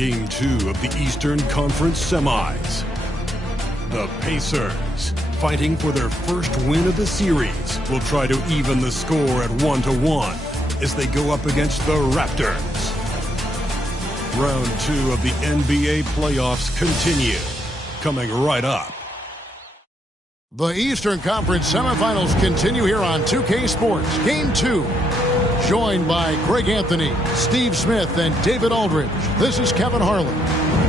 Game 2 of the Eastern Conference Semis. The Pacers, fighting for their first win of the series, will try to even the score at 1-1 as they go up against the Raptors. Round 2 of the NBA playoffs continue, coming right up. The Eastern Conference semifinals continue here on 2K Sports. Game 2. Joined by Greg Anthony, Steve Smith, and David Aldridge. This is Kevin Harlan.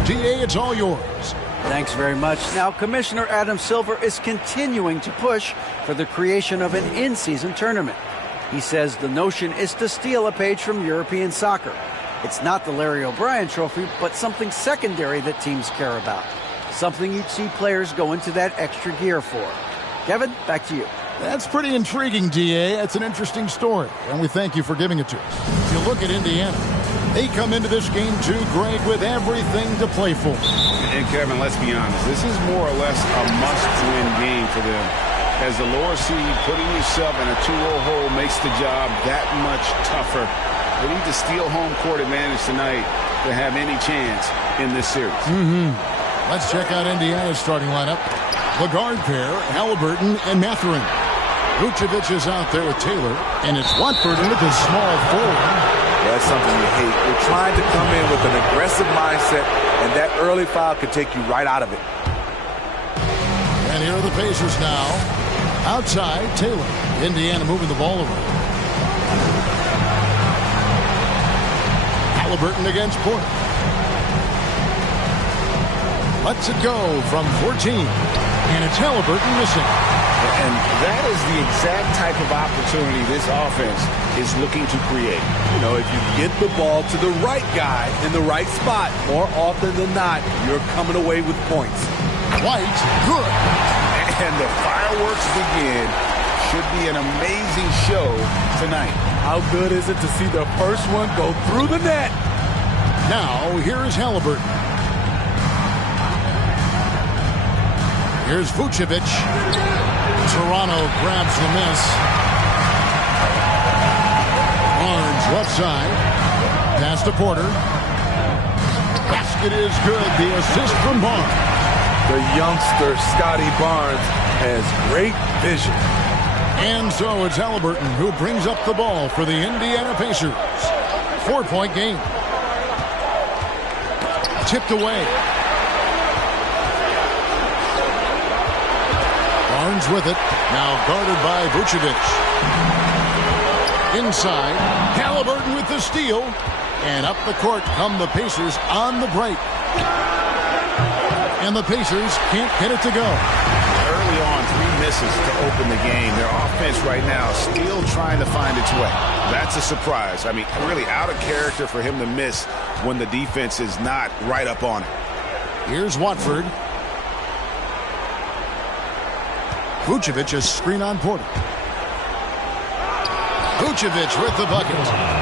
DA, it's all yours. Thanks very much. Now, Commissioner Adam Silver is continuing to push for the creation of an in-season tournament. He says the notion is to steal a page from European soccer. It's not the Larry O'Brien Trophy, but something secondary that teams care about. Something you'd see players go into that extra gear for. Kevin, back to you. That's pretty intriguing, DA. That's an interesting story, and we thank you for giving it to us. If you look at Indiana, they come into this game too, Greg, with everything to play for. And Kevin, let's be honest, this is more or less a must-win game for them. As the lower seed, putting yourself in a 2-0 hole makes the job that much tougher. They need to steal home court advantage tonight to have any chance in this series. Let's check out Indiana's starting lineup. The guard pair, Halliburton and Mathurin. Vucevic is out there with Taylor, and it's Watford with his small forward. That's something you hate. You're trying to come in with an aggressive mindset, and that early foul could take you right out of it. And here are the Pacers now. Outside, Taylor. Indiana moving the ball around. Halliburton against Porter. Lets it go from 14. And it's Halliburton missing. And that is the exact type of opportunity this offense is looking to create. You know, if you get the ball to the right guy in the right spot, more often than not, you're coming away with points. White, good. And the fireworks begin. Should be an amazing show tonight. How good is it to see the first one go through the net? Now, here is Halliburton. Here's Vucevic. Toronto grabs the miss. Barnes left side. Pass to Porter. Basket is good. The assist from Barnes. The youngster, Scotty Barnes, has great vision. And so it's Halliburton who brings up the ball for the Indiana Pacers. 4-point game. Tipped away. Barnes with it. Now guarded by Vucevic. Inside. Halliburton with the steal. And up the court come the Pacers on the break. And the Pacers can't get it to go. Early on, 3 misses to open the game. Their offense right now still trying to find its way. That's a surprise. I mean, really out of character for him to miss when the defense is not right up on it. Here's Watford. Vucevic is screen on Porter. Vucevic with the bucket.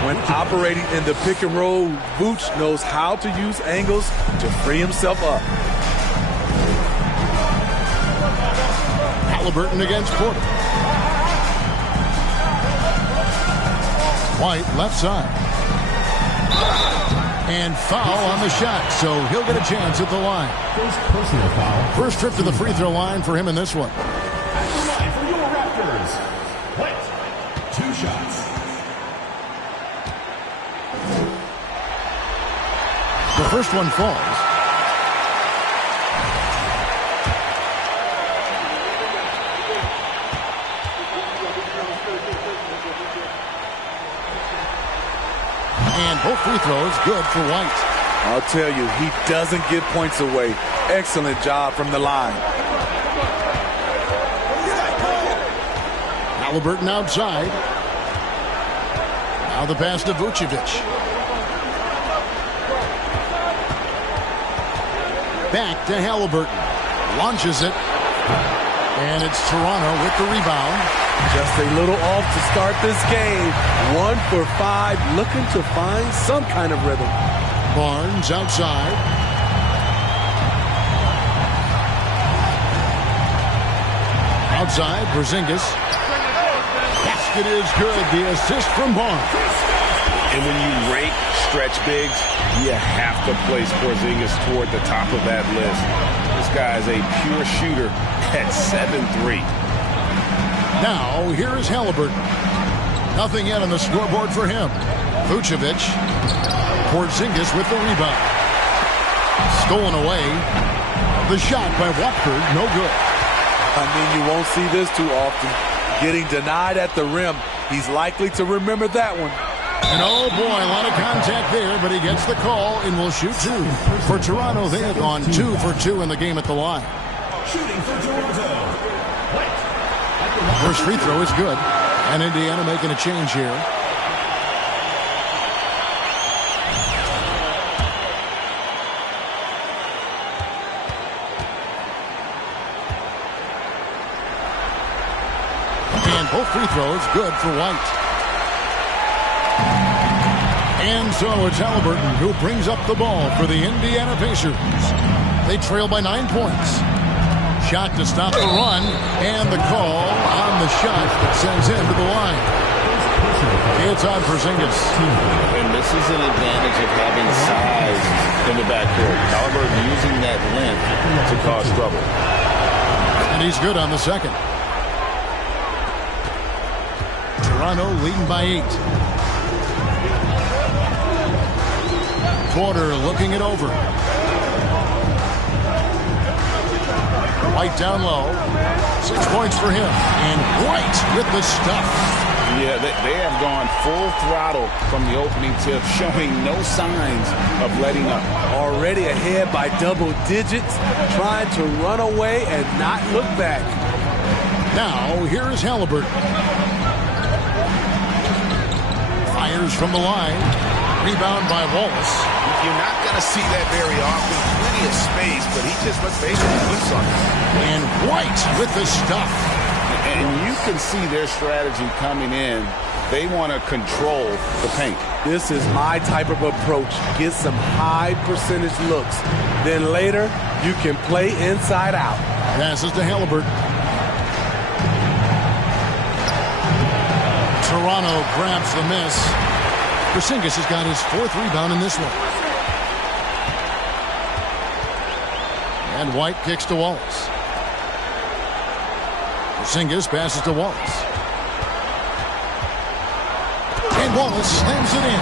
When operating in the pick and roll, Vuce knows how to use angles to free himself up. Halliburton against Porter. White left side. And foul on the shot, so he'll get a chance at the line. Personal foul. First trip to the free throw line for him in this one. At the line for your Raptors. White. 2 shots. The first one falls. And both free throws good for White. I'll tell you, he doesn't give points away. Excellent job from the line. Halliburton outside. Now the pass to Vucevic. Back to Halliburton. Launches it. And it's Toronto with the rebound. Just a little off to start this game. 1 for 5, looking to find some kind of rhythm. Barnes outside. Outside, Porzingis. Basket is good. The assist from Barnes. And when you rank stretch bigs, you have to place Porzingis toward the top of that list. This guy is a pure shooter at 7'3". Now, here is Halliburton. Nothing yet on the scoreboard for him. Vucevic. Porzingis with the rebound. Stolen away. The shot by Watford, no good. I mean, you won't see this too often. Getting denied at the rim. He's likely to remember that one. And oh boy, a lot of contact there, but he gets the call and will shoot two. For Toronto, they have gone 2 for 2 in the game at the line. Shooting for Toronto. First free throw is good. And Indiana making a change here. And both free throws good for White. And so it's Halliburton who brings up the ball for the Indiana Pacers. They trail by 9 points. Shot to stop the run, and the call on the shot that sends him to the line. It's on Porzingis. And this is an advantage of having size in the backcourt. Halliburton using that length to cause trouble. And he's good on the second. Toronto leading by 8. Porter looking it over. White down low. 6 points for him. And White with the stuff. Yeah, they have gone full throttle from the opening tip, showing no signs of letting up. Already ahead by double digits, trying to run away and not look back. Now, here is Halliburton. Fires from the line. Rebound by Wallace. You're not going to see that very often. Plenty of space, but he just basically whips on it. And White with the stuff. And you can see their strategy coming in. They want to control the paint. This is my type of approach. Get some high percentage looks. Then later, you can play inside out. Passes to Halliburton. Toronto grabs the miss. Porzingis has got his 4th rebound in this one. And White kicks to Wallace. Porzingis passes to Wallace. And Wallace slams it in.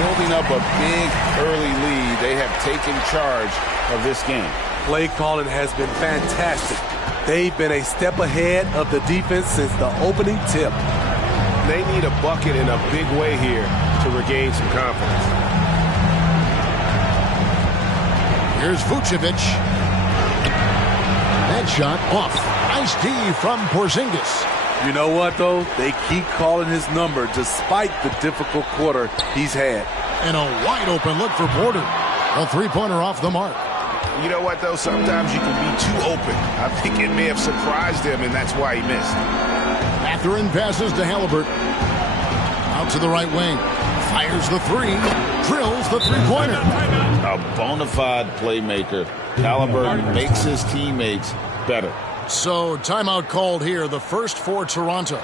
Building up a big early lead. They have taken charge of this game. Play calling has been fantastic. They've been a step ahead of the defense since the opening tip. They need a bucket in a big way here to regain some confidence. Here's Vucevic. That shot off. Nice D from Porzingis. You know what, though? They keep calling his number despite the difficult quarter he's had. And a wide open look for Porter. A three-pointer off the mark. You know what, though? Sometimes you can be too open. I think it may have surprised him, and that's why he missed. Mathurin passes to Halliburton. Out to the right wing. Fires the three. Drills the three-pointer. A bona fide playmaker. Halliburton makes his teammates better. So, timeout called here, the first for Toronto.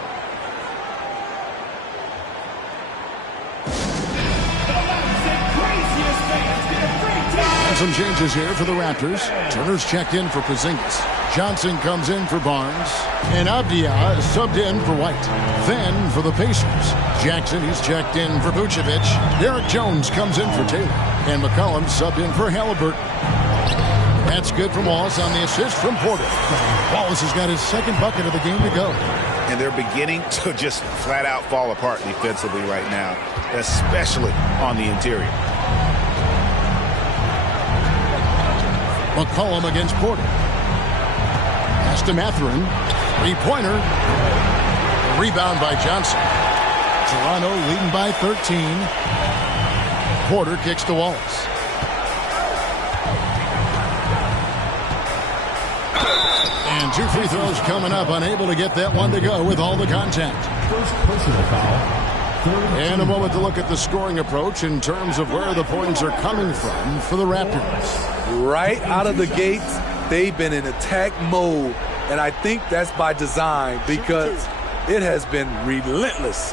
And some changes here for the Raptors. Turner's checked in for Porzingis. Johnson comes in for Barnes. And Abdia subbed in for White. Then for the Pacers, Jackson is checked in for Vucevic. Derek Jones comes in for Taylor. And McCollum subbed in for Halliburton. That's good from Wallace on the assist from Porter. Wallace has got his second bucket of the game to go. And they're beginning to just flat out fall apart defensively right now, especially on the interior. McCollum against Porter. Pass to Mathurin. Three-pointer. Rebound by Johnson. Toronto leading by 13. Porter kicks to Wallace. And two free throws coming up. Unable to get that one to go with all the contact. First personal foul. And a moment to look at the scoring approach in terms of where the points are coming from for the Raptors. Right out of the gates, they've been in attack mode. And I think that's by design because it has been relentless.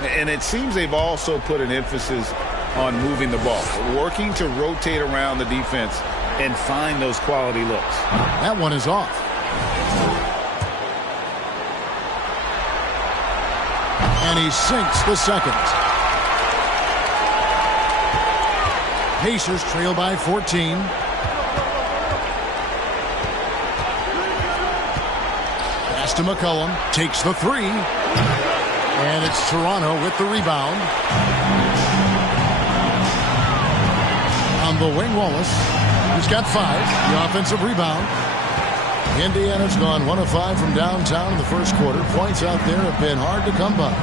And it seems they've also put an emphasis on moving the ball, working to rotate around the defense and find those quality looks. That one is off. And he sinks the second. Pacers trail by 14. Pass to McCollum. Takes the three. And it's Toronto with the rebound. On the wing, Wallace. He's got 5. The offensive rebound. Indiana's gone 1 of 5 from downtown in the first quarter. Points out there have been hard to come by.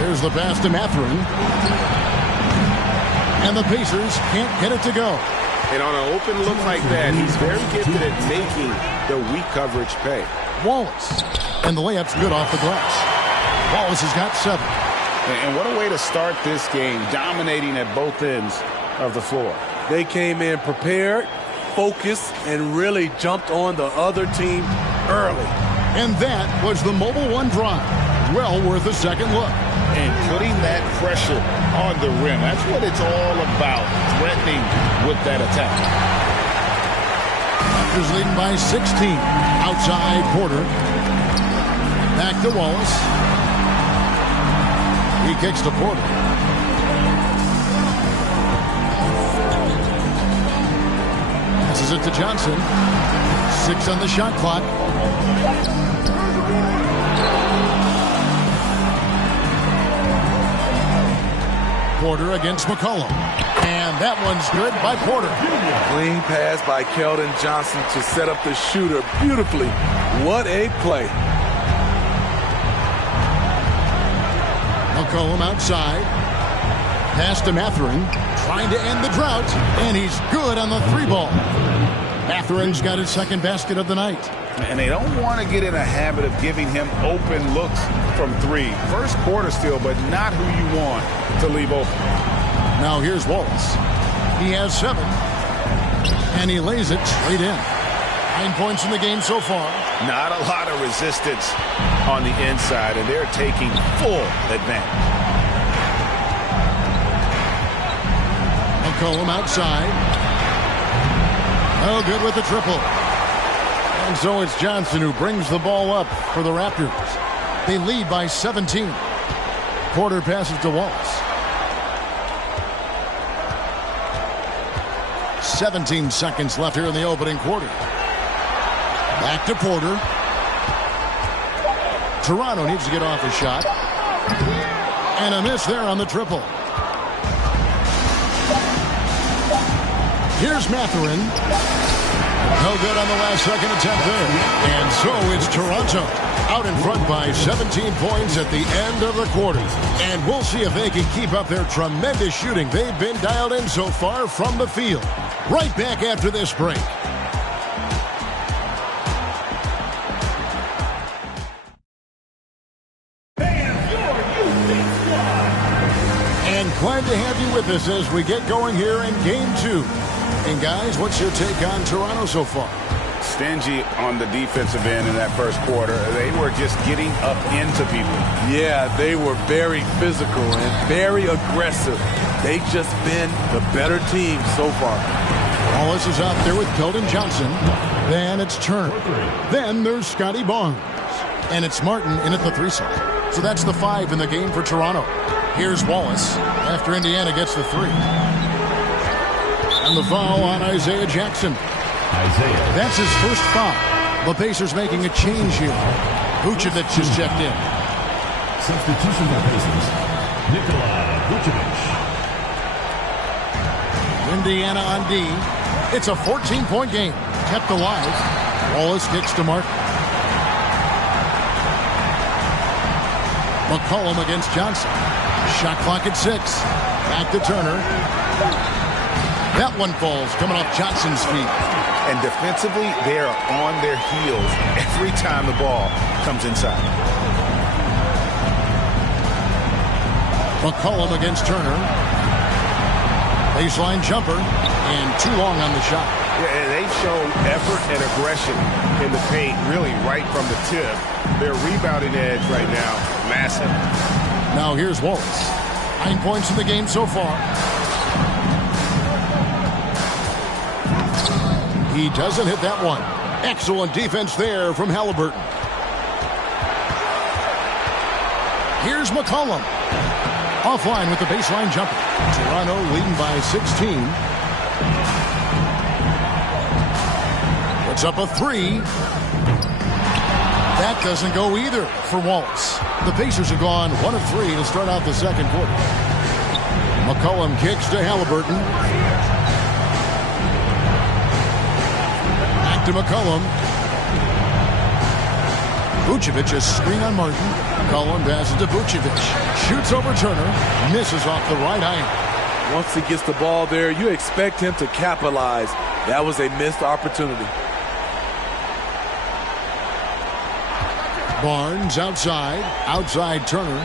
There's the pass to Mathurin. And the Pacers can't get it to go. And on an open look like that, he's very gifted at making the weak coverage pay. Wallace. And the layup's good off the glass. Wallace has got 7. And what a way to start this game, dominating at both ends of the floor. They came in prepared, focused, and really jumped on the other team early. And that was the Mobile One drive. Well worth a second look. And putting that pressure on the rim. That's what it's all about, threatening with that attack. Raptors leading by 16. Outside Porter. Back to Wallace. He kicks to Porter. Passes it to Johnson. 6 on the shot clock. Porter against McCollum. And that one's good by Porter. Clean pass by Keldon Johnson to set up the shooter beautifully. What a play. McCollum outside. Pass to Mathurin. Trying to end the drought. And he's good on the 3-ball. Mathurin's got his second basket of the night. And they don't want to get in a habit of giving him open looks from 3. First quarter still, but not who you want to leave open. Now here's Wallace. He has 7. And he lays it straight in. 9 points in the game so far. Not a lot of resistance on the inside, and they're taking full advantage. McCollum outside. Oh, good with the triple. And so it's Johnson who brings the ball up for the Raptors. They lead by 17. Porter passes to Wallace. 17 seconds left here in the opening quarter. Back to Porter. Toronto needs to get off a shot. And a miss there on the triple. Here's Mathurin. No good on the last second attempt there. And so it's Toronto out in front by 17 points at the end of the quarter. And we'll see if they can keep up their tremendous shooting they've been dialed in so far from the field. Right back after this break. And glad to have you with us as we get going here in Game 2. And guys, what's your take on Toronto so far? Stingy on the defensive end in that first quarter. They were just getting up into people. Yeah, they were very physical and very aggressive. They've just been the better team so far. Wallace is out there with Keldon Johnson. Then it's Turner. Then there's Scotty Barnes. And it's Martin in at the 3 slot. So that's the 5 in the game for Toronto. Here's Wallace after Indiana gets the 3. And the foul on Isaiah Jackson. That's his first foul. The Pacers making a change here. Vucevic just checked in. Substitution by Pacers. Nikola Vucevic. Indiana on D. It's a 14-point game. Kept alive. Wallace kicks to Martin. McCollum against Johnson. Shot clock at 6. Back to Turner. That one falls, coming off Johnson's feet. And defensively, they are on their heels every time the ball comes inside. McCollum against Turner. Baseline jumper, and too long on the shot. Yeah, and they've shown effort and aggression in the paint, really right from the tip. Their rebounding edge right now, massive. Now here's Wallace. 9 points in the game so far. He doesn't hit that one. Excellent defense there from Halliburton. Here's McCollum. Offline with the baseline jumper. Toronto leading by 16. Puts up a three. That doesn't go either for Wallace. The Pacers have gone 1 of 3 to start out the second quarter. McCollum kicks to Halliburton. Back to McCollum. Vucevic a screen on Martin. McCollum passes to Vucevic. Shoots over Turner. Misses off the right iron. Once he gets the ball there, you expect him to capitalize. That was a missed opportunity. Barnes outside. Outside Turner.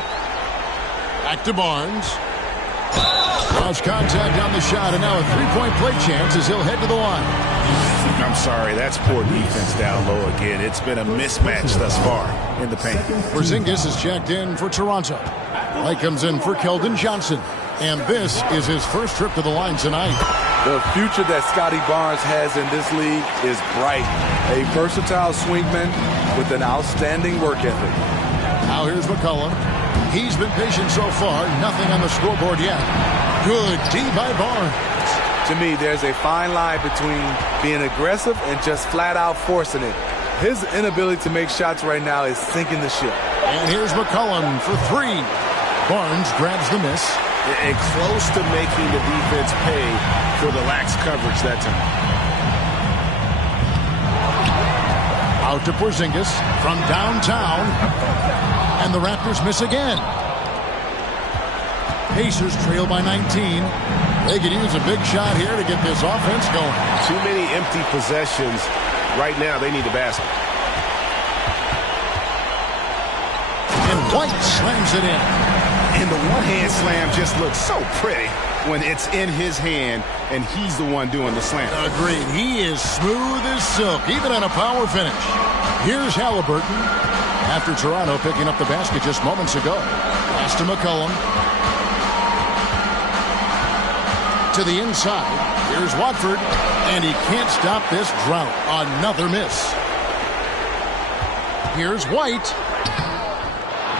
Back to Barnes. Lost contact on the shot, and now a three-point play chance as he'll head to the line. I'm sorry, that's poor defense down low again. It's been a mismatch thus far in the paint. Porzingis is checked in for Toronto. Light comes in for Keldon Johnson. And this is his first trip to the line tonight. The future that Scotty Barnes has in this league is bright. A versatile swingman with an outstanding work ethic. Now here's McCollum. He's been patient so far. Nothing on the scoreboard yet. Good D by Barnes. To me, there's a fine line between being aggressive and just flat out forcing it. His inability to make shots right now is sinking the ship. And here's McCollum for three. Barnes grabs the miss. And close to making the defense pay for the lax coverage that time. Out to Porzingis from downtown. And the Raptors miss again. Pacers trail by 19. They could use a big shot here to get this offense going. Too many empty possessions. Right now, they need a basket. And White slams it in. And the one-hand slam just looks so pretty when it's in his hand and he's the one doing the slam. Agreed. He is smooth as silk, even on a power finish. Here's Halliburton. After Toronto picking up the basket just moments ago. Pass to McCollum. To the inside. Here's Watford. And he can't stop this drought. Another miss. Here's White.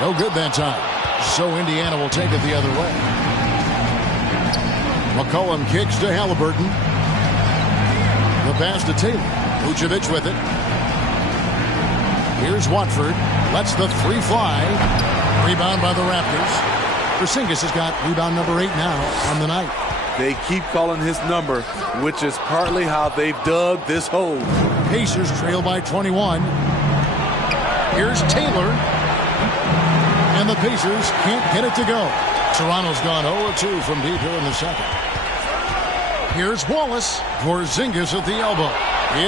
No good that time. So Indiana will take it the other way. McCollum kicks to Halliburton. The pass to Taylor. Vucevic with it. Here's Watford. Lets the three fly. Rebound by the Raptors. Porzingis has got rebound number 8 now on the night. They keep calling his number, which is partly how they've dug this hole. Pacers trail by 21. Here's Taylor. And the Pacers can't get it to go. Toronto's gone 0-2 from deep here in the second. Here's Wallace. Porzingis at the elbow.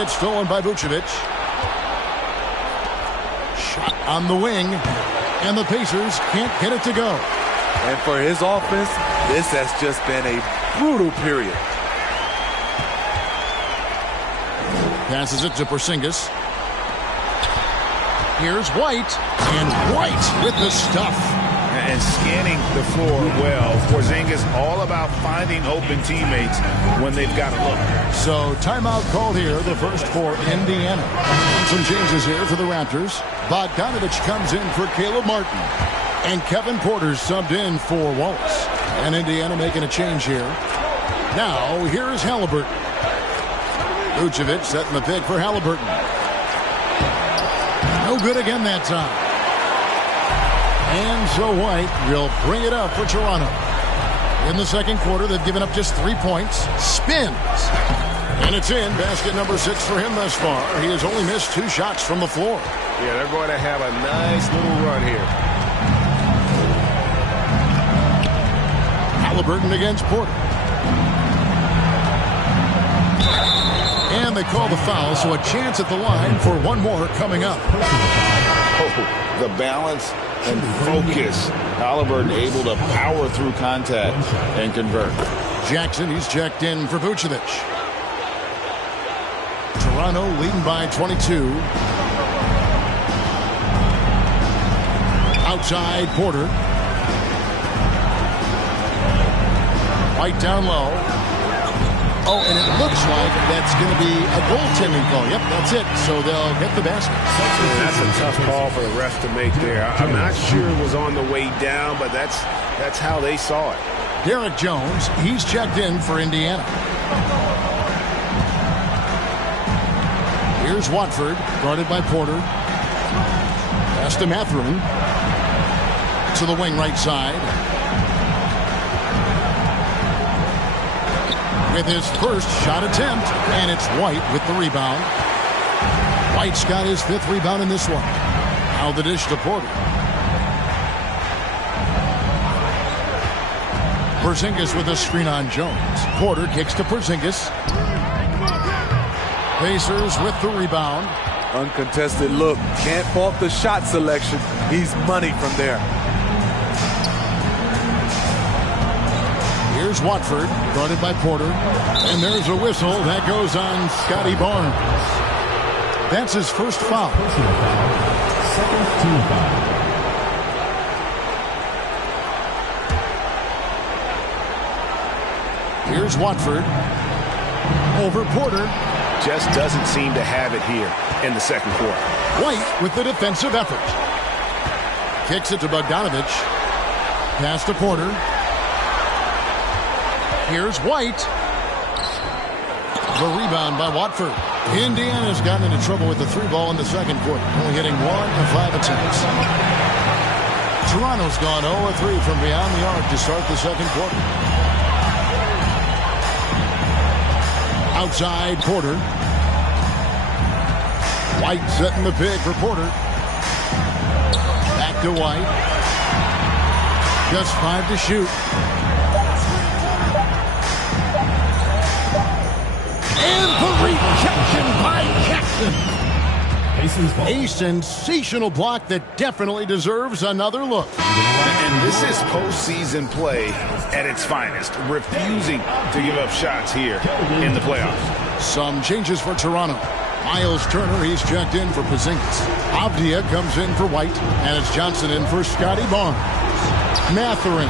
It's stolen by Vucevic. Shot on the wing. And the Pacers can't get it to go. And for his offense, this has just been a brutal period. Passes it to Porzingis. Here's White. And White with the stuff. And scanning the floor well. Porzingis all about finding open teammates when they've got to look. So timeout called here, the first for Indiana. Some changes here for the Raptors. Bogdanovich comes in for Caleb Martin. And Kevin Porter subbed in for Wallace. And Indiana making a change here. Now, here's Halliburton. Vucevic setting the pick for Halliburton. No good again that time. And so White will bring it up for Toronto. In the second quarter, they've given up just 3 points. Spins. And it's in. Basket number 6 for him thus far. He has only missed 2 shots from the floor. Yeah, they're going to have a nice little run here. Halliburton against Porter. And they call the foul, so a chance at the line for one more coming up. Oh, the balance and focus. Halliburton able to power through contact and convert. Jackson, he's checked in for Vucevic. Toronto leading by 22. Outside, Porter. White down low. Oh, and it looks like that's going to be a goaltending call. Yep, that's it. So they'll get the basket. That's a tough call for the ref to make there. I'm not sure it was on the way down, but that's how they saw it. Derek Jones, he's checked in for Indiana. Here's Watford, guarded by Porter. Pass to Mathurin. To the wing right side. With his first shot attempt, and it's White with the rebound. White's got his 5th rebound in this one. Now the dish to Porter. Porzingis with a screen on Jones. Porter kicks to Porzingis. Pacers with the rebound. Uncontested look. Can't fault the shot selection. He's money from there. Here's Watford, guarded by Porter. And there's a whistle that goes on Scotty Barnes. That's his first foul. Personal foul. Second team foul. Here's Watford. Over Porter. Just doesn't seem to have it here in the second quarter. White with the defensive effort. Kicks it to Bogdanovich. Pass to Porter. Here's White. The rebound by Watford. Indiana's gotten into trouble with the 3-ball in the second quarter, only hitting 1 of 5 attempts. Toronto's gone 0 of 3 from beyond the arc to start the second quarter. Outside, Porter. White setting the pick for Porter. Back to White. Just 5 to shoot. And the rejection by Jackson. A sensational block that definitely deserves another look. And this is postseason play at its finest, refusing to give up shots here in the playoffs. Some changes for Toronto. Miles Turner, he's checked in for Porzingis. Avdia comes in for White, and it's Johnson in for Scotty Barnes. Mathurin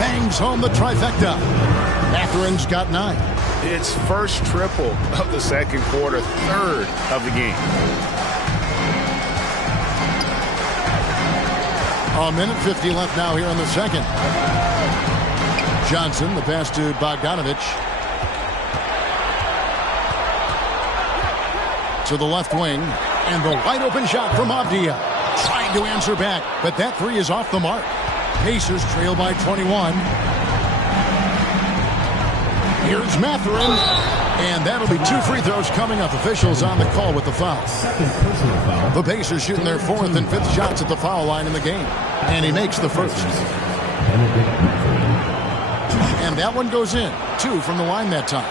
bangs home the trifecta. Mathurin's got 9. It's first triple of the second quarter, 3rd of the game. A minute 50 left now here in the second. Johnson, the pass to Bogdanovich. To the left wing, and the wide open shot from Avdia. Trying to answer back, but that 3 is off the mark. Pacers trail by 21. Here's Mathurin, and that'll be 2 free throws coming up. Officials on the call with the foul. Second personal foul. The Pacers shooting their 4th and 5th shots at the foul line in the game, and he makes the first. And that one goes in. 2 from the line that time.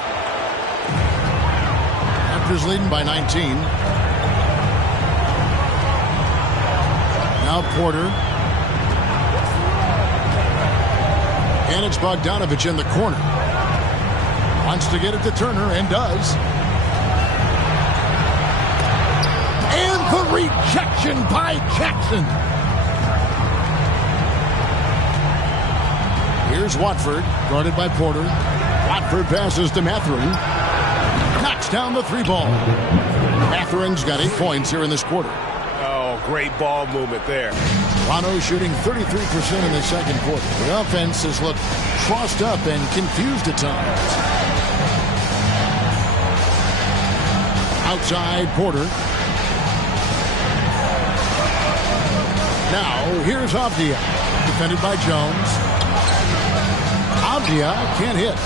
Raptors leading by 19. Now Porter. And it's Bogdanovich in the corner. Wants to get it to Turner, and does. And the rejection by Jackson. Here's Watford, guarded by Porter. Watford passes to Mathurin. Knocks down the 3-ball. Mathurin's got 8 points here in this quarter. Oh, great ball movement there. Toronto shooting 33% in the second quarter. The offense has looked crossed up and confused at times. Outside, Porter. Now, here's Avdia, defended by Jones. Avdia can't hit.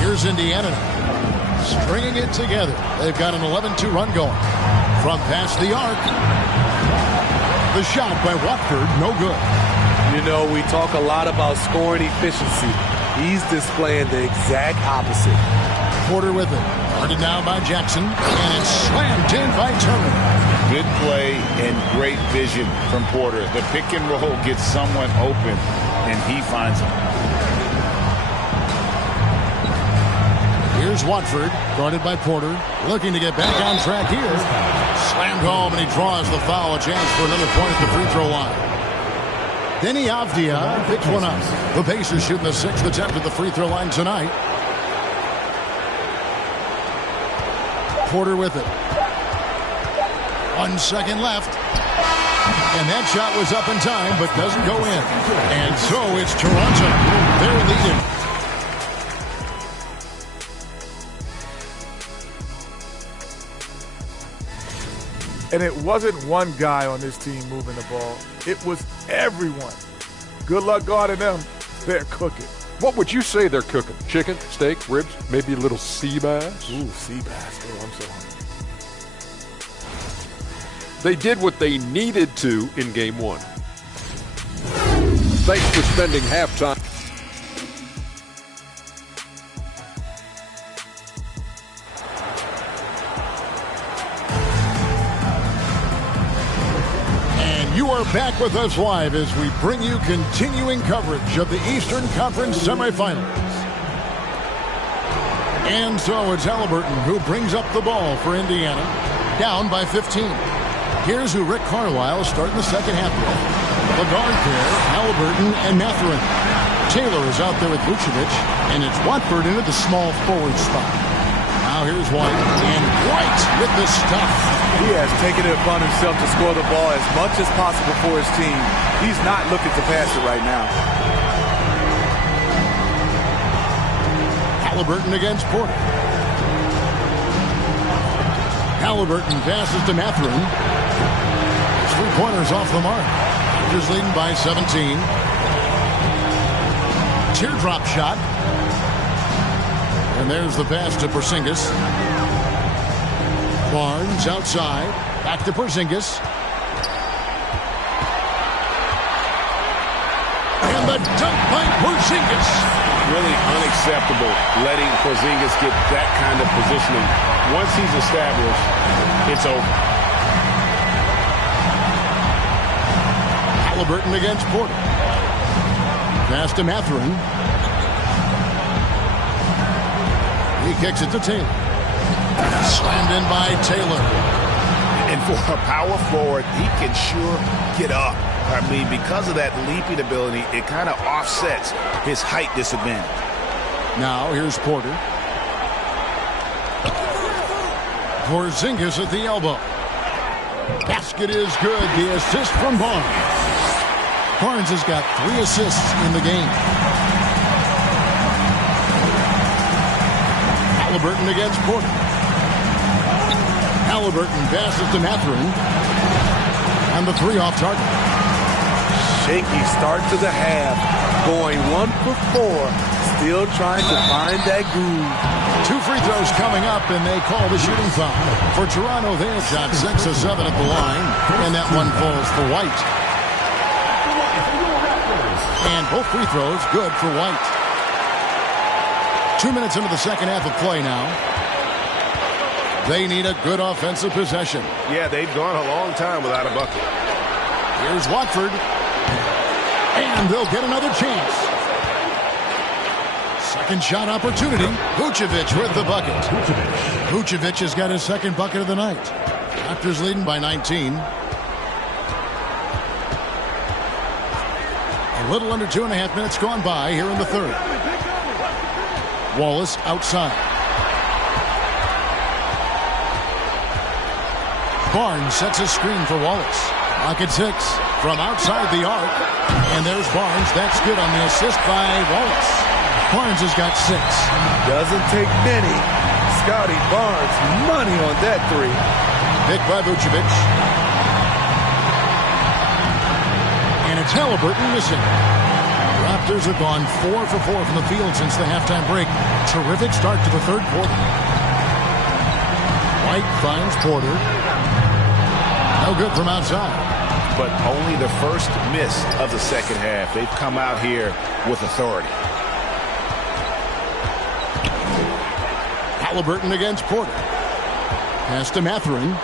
Here's Indiana now, stringing it together. They've got an 11-2 run going. From past the arc. The shot by Watford, no good. You know, we talk a lot about scoring efficiency. He's displaying the exact opposite. Porter with it. Guarded now by Jackson. And it's slammed in by Turner. Good play and great vision from Porter. The pick and roll gets someone open, and he finds him. Here's Watford, guarded by Porter, looking to get back on track here. Slammed home, and he draws the foul. A chance for another point at the free throw line. Denny Avdia picks one up. The Pacers shooting the 6th attempt at the free throw line tonight. Porter with it. 1 second left. And that shot was up in time, but doesn't go in. And so it's Toronto. They're leading. And it wasn't one guy on this team moving the ball. It was everyone. Good luck guarding them. They're cooking. What would you say they're cooking? Chicken, steak, ribs, maybe a little sea bass? Ooh, sea bass. Oh, I'm so hungry. They did what they needed to in Game 1. Thanks for spending halftime. You are back with us live as we bring you continuing coverage of the Eastern Conference semifinals. And so it's Halliburton who brings up the ball for Indiana, down by 15. Here's who Rick Carlisle starting the second half with. The guard pair, Halliburton and Mathurin. Taylor is out there with Vucevic, and it's Watford into the small forward spot. Now here's White, and White with the stuff. He has taken it upon himself to score the ball as much as possible for his team. He's not looking to pass it right now. Halliburton against Porter. Halliburton passes to Mathurin. 3-pointers off the mark. Raptors leading by 17. Teardrop shot. And there's the pass to Porzingis. Barnes outside. Back to Porzingis. And the dunk by Porzingis. Really unacceptable letting Porzingis get that kind of positioning. Once he's established, it's over. Halliburton against Porter. Pass to Mathurin. He kicks it to Taylor. Slammed in by Taylor. And for a power forward, he can sure get up. I mean, because of that leaping ability, it kind of offsets his height disadvantage. Now here's Porter. Porzingis at the elbow. Basket is good. The assist from Barnes. Barnes has got 3 assists in the game. Halliburton against Porter. Halliburton passes to Mathurin. And the 3 off target. Shaky start to the half. Going 1 for 4. Still trying to find that groove. 2 free throws coming up, and they call the shooting foul. For Toronto, they have shot 6 of 7 at the line. And that one falls for White. And both free throws good for White. 2 minutes into the second half of play now. They need a good offensive possession. Yeah, they've gone a long time without a bucket. Here's Watford. And they'll get another chance. Second shot opportunity. Vucevic with the bucket. Vucevic has got his second bucket of the night. Raptors leading by 19. A little under 2.5 minutes gone by here in the third. Wallace outside. Barnes sets a screen for Wallace. Clock at 6 from outside the arc. And there's Barnes. That's good on the assist by Wallace. Barnes has got 6. Doesn't take many. Scotty Barnes, money on that 3. Picked by Vucevic. And it's Halliburton missing. Raptors have gone 4 for 4 from the field since the halftime break. Terrific start to the third quarter. White finds Porter. No good from outside. But only the first miss of the second half. They've come out here with authority. Halliburton against Porter. Pass to Mathurin.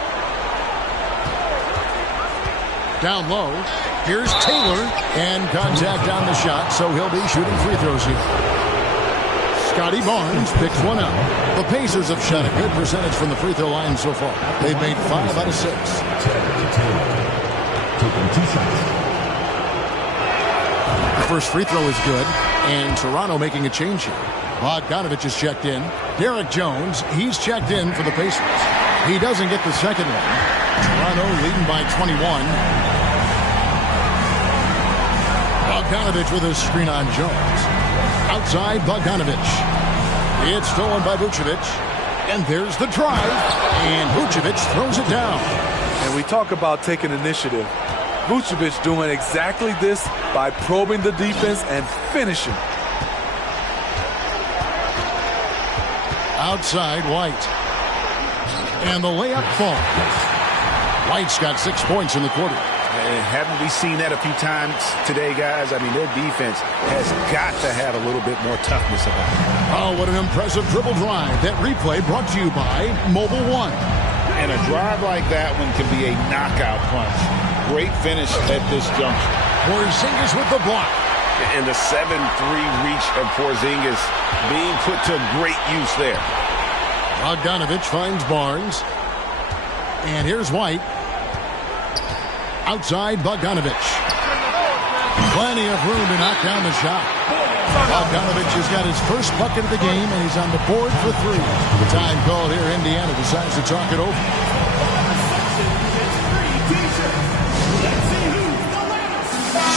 Down low. Here's Taylor. And contact on the shot, so he'll be shooting free throws here. Scotty Barnes picks one up. The Pacers have shot a good percentage from the free throw line so far. They've made 5 out of 6. Taking 2 shots. The first free throw is good, and Toronto making a change here. Bogdanovich is checked in. Derek Jones, he's checked in for the Pacers. He doesn't get the second one. Toronto leading by 21. Bogdanovich with a screen on Jones. Outside Bogdanovich. It's stolen by Vucevic. And there's the drive. And Vucevic throws it down. And we talk about taking initiative. Vucevic doing exactly this by probing the defense and finishing. Outside White. And the layup falls. White's got 6 points in the quarter. And haven't we seen that a few times today, guys? I mean, their defense has got to have a little bit more toughness about it. Oh, what an impressive dribble drive. That replay brought to you by Mobile One. And a drive like that one can be a knockout punch. Great finish at this juncture. Porzingis with the block. And the 7-3 reach of Porzingis being put to great use there. Bogdanovich finds Barnes. And here's White. Outside Bogdanovich. Plenty of room to knock down the shot. Bogdanovich has got his first bucket of the game, and he's on the board for 3. The time called here, Indiana decides to talk it over.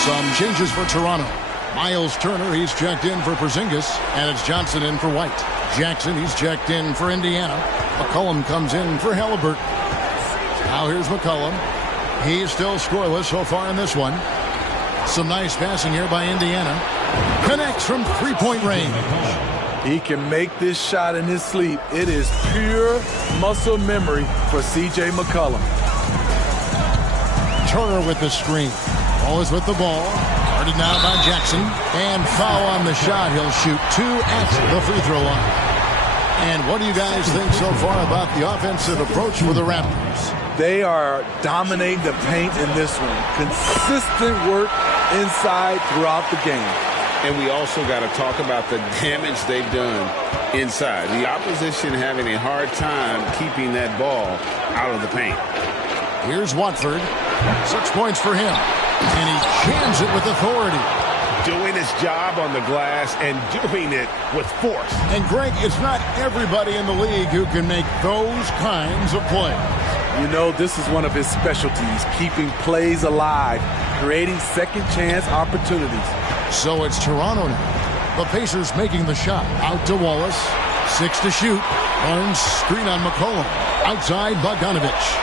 Some changes for Toronto. Miles Turner, he's checked in for Porzingis, and it's Johnson in for White. Jackson, he's checked in for Indiana. McCollum comes in for Halliburton. Now here's McCollum. He's still scoreless so far in this one. Some nice passing here by Indiana. Connects from 3-point range. He can make this shot in his sleep. It is pure muscle memory for C.J. McCollum. Turner with the screen. Always with the ball. Guarded now by Jackson. And foul on the shot. He'll shoot 2 at the free throw line. And what do you guys think so far about the offensive approach for the Raptors? They are dominating the paint in this one. Consistent work inside throughout the game. And we also got to talk about the damage they've done inside. The opposition having a hard time keeping that ball out of the paint. Here's Watford. 6 points for him. And he jams it with authority. Doing his job on the glass and doing it with force. And Greg, it's not everybody in the league who can make those kinds of plays. You know, this is one of his specialties, keeping plays alive, creating second chance opportunities. So it's Toronto now. The Pacers making the shot. Out to Wallace. 6 to shoot. Barnes screen on McCollum. Outside Bogdanovich.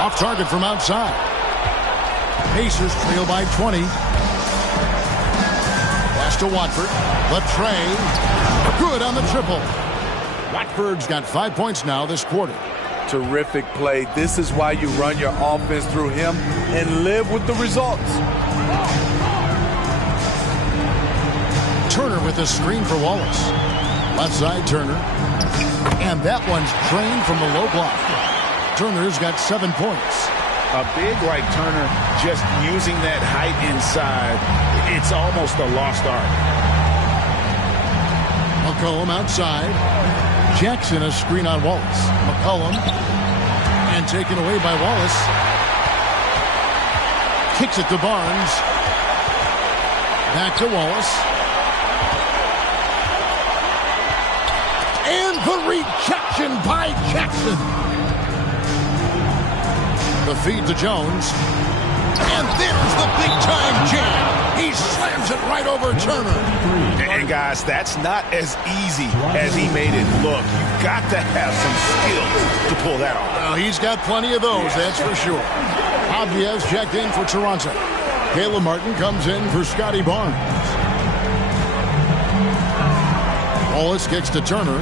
Off target from outside. Pacers trail by 20. Pass to Watford. Latrey. Good on the triple. Watford's got 5 points now this quarter. Terrific play. This is why you run your offense through him and live with the results. Turner with a screen for Wallace. Left side, Turner. And that one's drained from the low block. Turner's got 7 points. A big like Turner just using that height inside, it's almost a lost art. McCollum outside. Jackson a screen on Wallace. McCollum. And taken away by Wallace. Kicks it to Barnes. Back to Wallace. And the rejection by Jackson. The feed to Jones. And there's the big-time jam. He slams it right over Turner. And, guys, that's not as easy as he made it look. You've got to have some skills to pull that off. Well, he's got plenty of those, that's for sure. Obvious checked in for Toronto. Caleb Martin comes in for Scotty Barnes. Wallace kicks to Turner.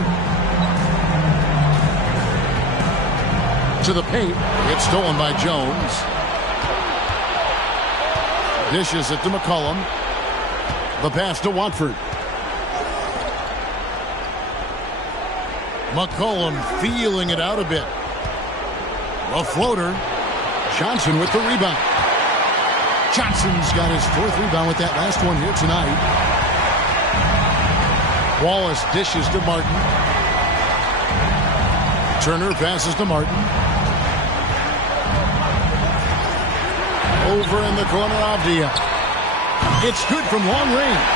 To the paint. It's stolen by Jones. Dishes it to McCollum. The pass to Watford. McCollum feeling it out a bit. A floater. Johnson with the rebound. Johnson's got his 4th rebound with that last one here tonight. Wallace dishes to Martin. Turner passes to Martin. Over in the corner, Avdia. It's good from long range.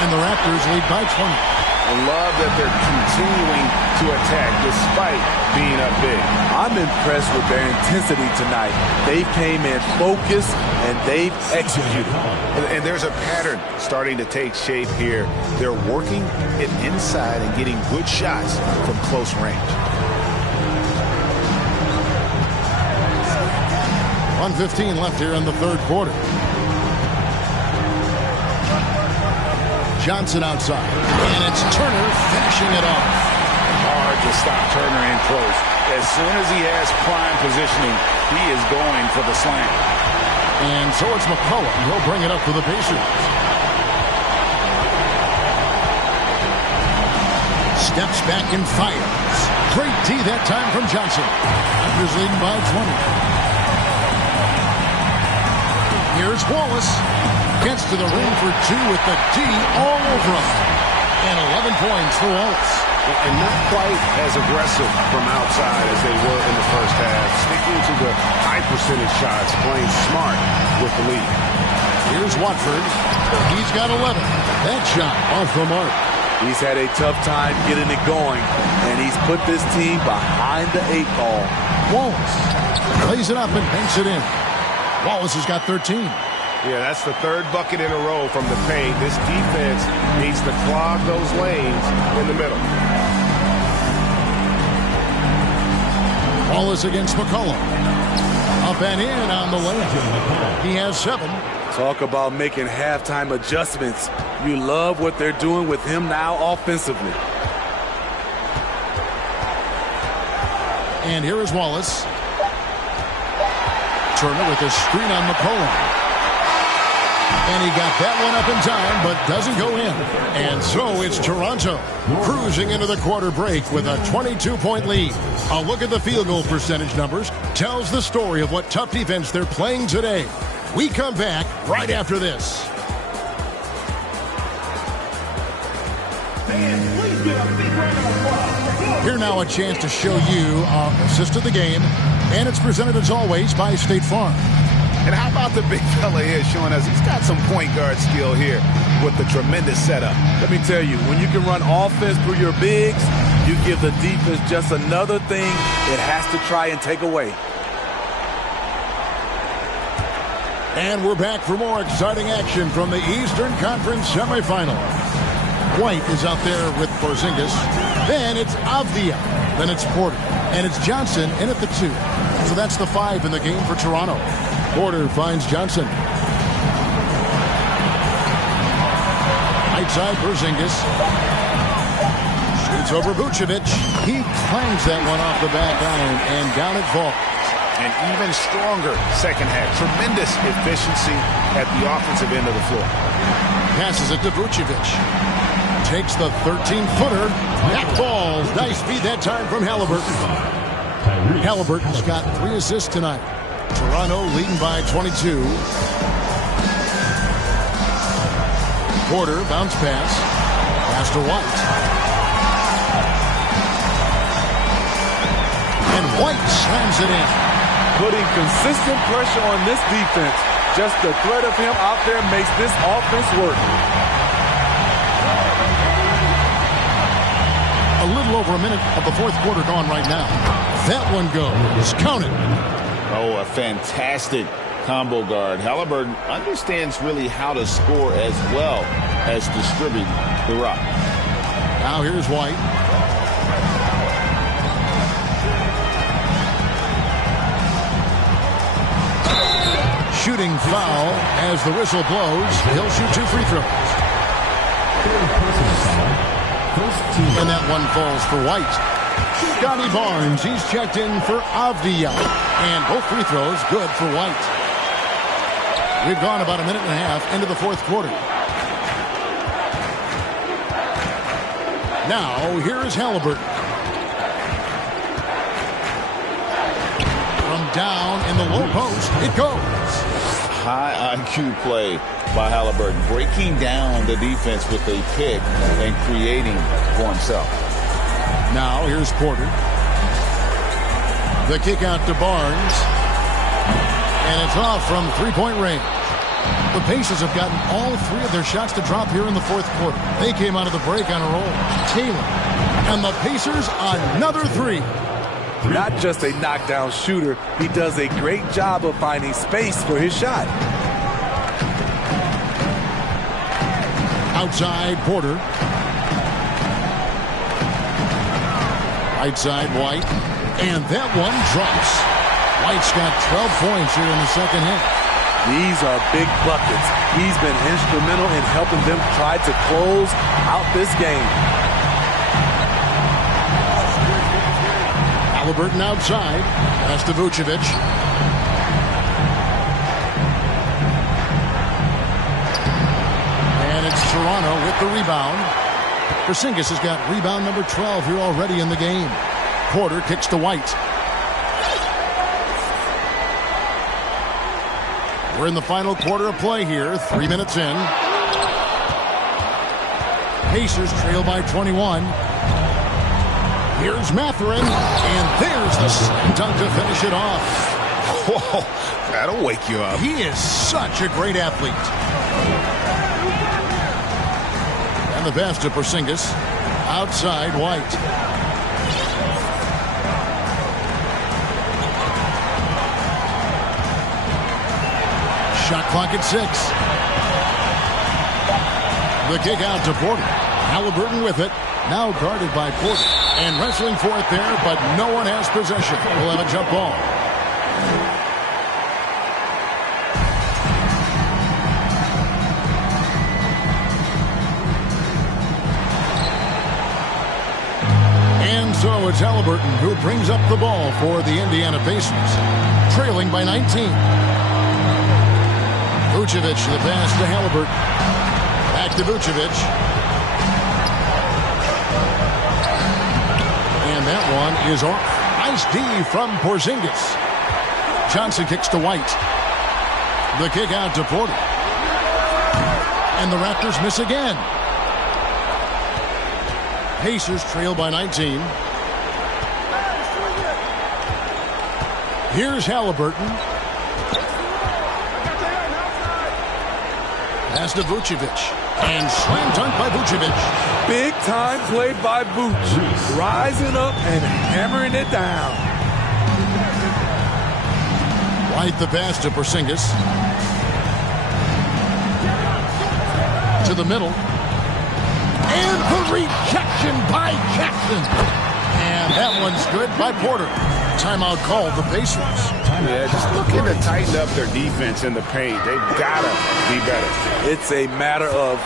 And the Raptors lead by 20. I love that they're continuing to attack despite being up big. I'm impressed with their intensity tonight. They came in focused and they've executed. And there's a pattern starting to take shape here. They're working it inside and getting good shots from close range. 1:15 left here in the third quarter. Johnson outside, and it's Turner finishing it off. Hard to stop Turner in close. As soon as he has prime positioning, he is going for the slam. And so it's McCullough. He'll bring it up for the Pacers. Steps back and fires. Great D that time from Johnson. Raptors leading by 20. Here's Wallace. Gets to the ring for two with the D all over him. And 11 points for Wallace. And not quite as aggressive from outside as they were in the first half. Sticking to the high percentage shots, playing smart with the lead. Here's Watford. He's got 11. That shot off the mark. He's had a tough time getting it going, and he's put this team behind the 8 ball. Wallace plays it up and banks it in. Wallace has got 13. Yeah, that's the third bucket in a row from the paint. This defense needs to clog those lanes in the middle. Wallace against McCullough. Up and in on the layup. He has 7. Talk about making halftime adjustments. You love what they're doing with him now offensively. And here is Wallace. Turner with a screen on McCullough. And he got that one up in time, but doesn't go in. And so it's Toronto cruising into the quarter break with a 22-point lead. A look at the field goal percentage numbers tells the story of what tough defense they're playing today. We come back right after this. Here now a chance to show you our assist of the game. And it's presented as always by State Farm. And how about the big fella here showing us he's got some point guard skill here with the tremendous setup. Let me tell you, when you can run offense through your bigs, you give the defense just another thing it has to try and take away. And we're back for more exciting action from the Eastern Conference semifinal. White is out there with Porzingis. Then it's Avdia. Then it's Porter. And it's Johnson in at the 2. So that's the 5 in the game for Toronto. Porter finds Johnson. Right side, Porzingis. Shoots over Vucevic. He clangs that one off the back iron, and down it falls. An even stronger second half. Tremendous efficiency at the offensive end of the floor. Passes it to Vucevic. Takes the 13-footer. That falls. Nice feed that time from Halliburton. Halliburton's got 3 assists tonight. Toronto leading by 22. Porter bounce pass. Pass to White. And White slams it in. Putting consistent pressure on this defense. Just the threat of him out there makes this offense work. A little over a minute of the fourth quarter gone right now. That one goes. Count it. Oh, a fantastic combo guard. Halliburton understands really how to score as well as distribute the rock. Now here's White. Shooting foul as the whistle blows. He'll shoot 2 free throws. And that one falls for White. Scotty Barnes, he's checked in for Avdia. And both free throws good for White. We've gone about a minute and a half into the fourth quarter. Now, here is Halliburton. From down in the low post, it goes. high IQ play by Halliburton, breaking down the defense with a pick and creating for himself. Now here's Porter. The kick out to Barnes. And it's off from three-point range. The Pacers have gotten all three of their shots to drop here in the fourth quarter. They came out of the break on a roll. Taylor. And the Pacers another three. Not just a knockdown shooter, he does a great job of finding space for his shot. Outside Porter. Right side White. And that one drops. White's got 12 points here in the second half. These are big buckets. He's been instrumental in helping them try to close out this game. Halliburton outside. Pass to Vucevic. And it's Toronto with the rebound. Porzingis has got rebound number 12 here already in the game. Porter kicks to White. We're in the final quarter of play here. 3 minutes in. Pacers trail by 21. Here's Mathurin. And there's the slam dunk to finish it off. Whoa, that'll wake you up. He is such a great athlete. And the pass to Porzingis. Outside White. Shot clock at 6. The kick out to Porter. Halliburton with it. Now guarded by Porter. And wrestling for it there, but no one has possession. We'll have a jump ball. And so it's Halliburton who brings up the ball for the Indiana Pacers. Trailing by 19. Vucevic, the pass to Halliburton. Back to Vucevic. And that one is off. Nice D from Porzingis. Johnson kicks to White. The kick out to Porter. And the Raptors miss again. Pacers trail by 19. Here's Halliburton. Pass to Vucevic. And slam dunk by Vucevic. Big time play by Vuce. Rising up and hammering it down. White the pass to Porzingis. To the middle. And the rejection by Jackson. And that one's good by Porter. Timeout called the Pacers. Yeah, just looking to tighten up their defense in the paint. They've got to be better. It's a matter of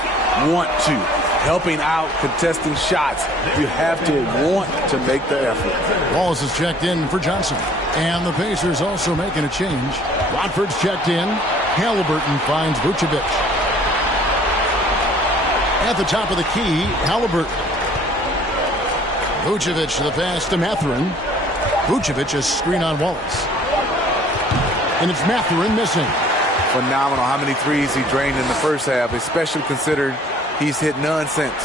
want to. Helping out, contesting shots. You have to want to make the effort. Wallace is checked in for Johnson. And the Pacers also making a change. Watford's checked in. Halliburton finds Vucevic. At the top of the key, Halliburton. Vucevic the pass to Mathurin. Vucevic a screen on Wallace. And it's Mathurin missing. Phenomenal how many threes he drained in the first half, especially considered he's hit none since.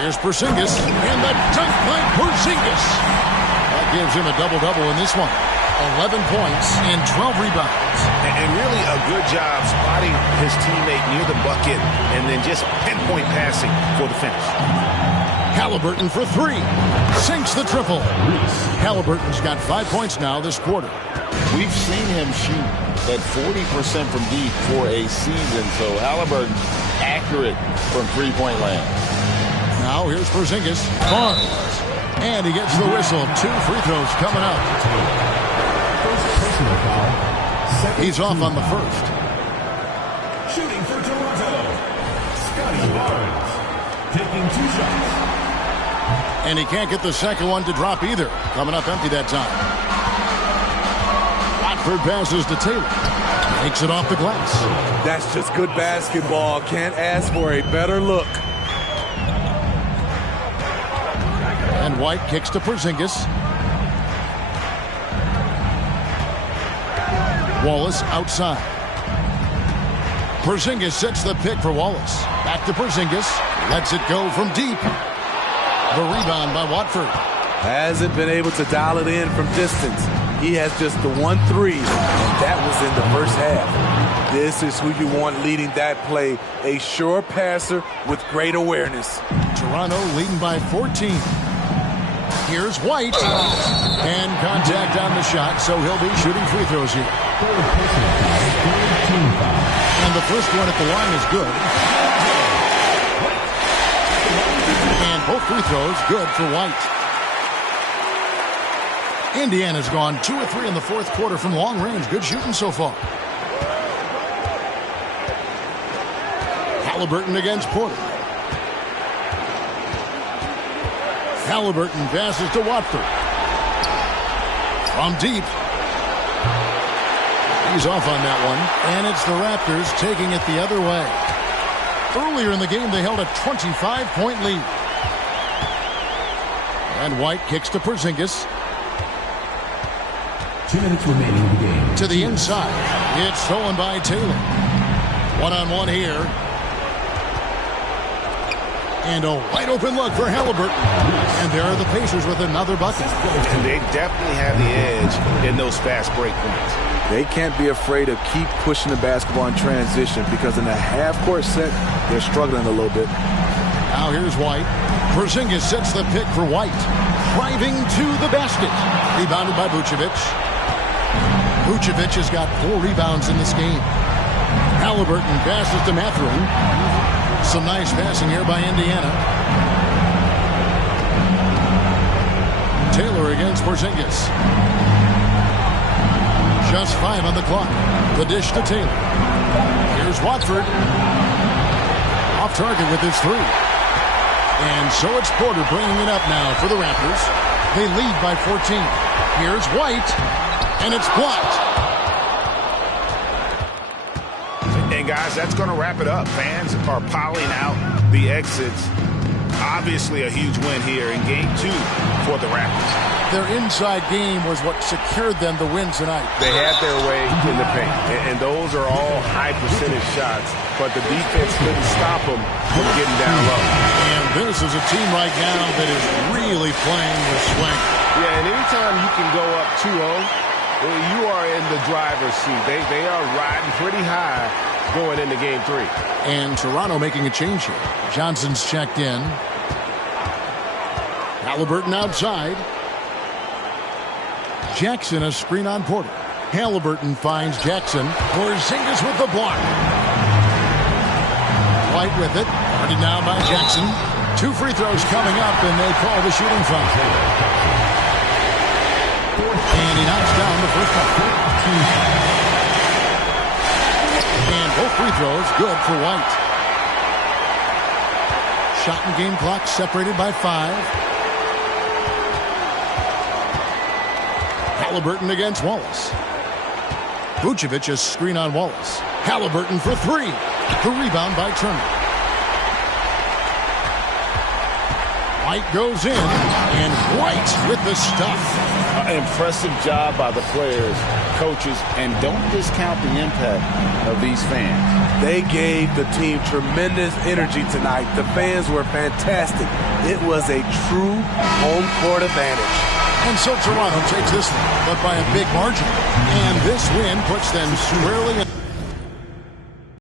Here's Porzingis. And the dunk by Porzingis. That gives him a double-double in this one. 11 points and 12 rebounds. And really a good job spotting his teammate near the bucket and then just pinpoint passing for the finish. Halliburton for 3. Sinks the triple. Halliburton's got 5 points now this quarter. We've seen him shoot at 40% from deep for a season, so Halliburton accurate from three-point land. Now here's Porzingis. Barnes. And he gets the whistle. 2 free throws coming up. He's off on the first. Shooting for Toronto, Scotty Barnes. Taking 2 shots. And he can't get the second one to drop either. Coming up empty that time. Watford passes to Taylor. Takes it off the glass. That's just good basketball. Can't ask for a better look. And White kicks to Porzingis. Wallace outside. Porzingis sets the pick for Wallace. Back to Porzingis. Lets it go from deep. The rebound by Watford. Hasn't been able to dial it in from distance. He has just the 1-3, and that was in the first half. This is who you want leading that play. A sure passer with great awareness. Toronto leading by 14. Here's White. And contact on the shot, so he'll be shooting free throws here. And the first one at the line is good. And both free throws good for White. Indiana's gone 2 of 3 in the fourth quarter from long range. Good shooting so far. Halliburton against Porter. Halliburton passes to Watford. From deep. He's off on that one. And it's the Raptors taking it the other way. Earlier in the game, they held a 25-point lead. And White kicks to Porzingis. 2 minutes remaining in the game. To the inside. It's stolen by Taylor. One-on-one here. And a wide-open look for Halliburton. And there are the Pacers with another bucket. And they definitely have the edge in those fast break points. They can't be afraid to keep pushing the basketball in transition because in the half-court set, they're struggling a little bit. Now here's White. Porzingis sets the pick for White. Driving to the basket. Rebounded by Vucevic. Vucevic has got 4 rebounds in this game. Halliburton passes to Mathurin. Some nice passing here by Indiana. Taylor against Porzingis. Just 5 on the clock. The dish to Taylor. Here's Watford. Off target with his 3. And so it's Porter bringing it up now for the Raptors. They lead by 14. Here's White. And it's blocked. And guys, that's going to wrap it up. Fans are piling out the exits. Obviously a huge win here in game 2 for the Raptors. Their inside game was what secured them the win tonight. They had their way in the paint, and those are all high percentage shots, but the defense couldn't stop them from getting down low. And this is a team right now that is really playing with swing. Yeah, and anytime you can go up 2-0, you are in the driver's seat. They are riding pretty high going into game 3. And Toronto making a change here. Johnson's checked in. Halliburton outside. Jackson a screen on Porter. Halliburton finds Jackson. Porzingis with the block. White with it. Guarded now by Jackson. 2 free throws coming up, and they call the shooting foul. And he knocks down the first one. And both free throws good for White. Shot and game clock separated by 5. Halliburton against Wallace. Vucevic a screen on Wallace. Halliburton for 3. The rebound by Turner. White goes in, and White with the stuff. Impressive job by the players, coaches, and don't discount the impact of these fans. They gave the team tremendous energy tonight. The fans were fantastic. It was a true home court advantage. And so Toronto takes this one, but by a big margin. And this win puts them squarely in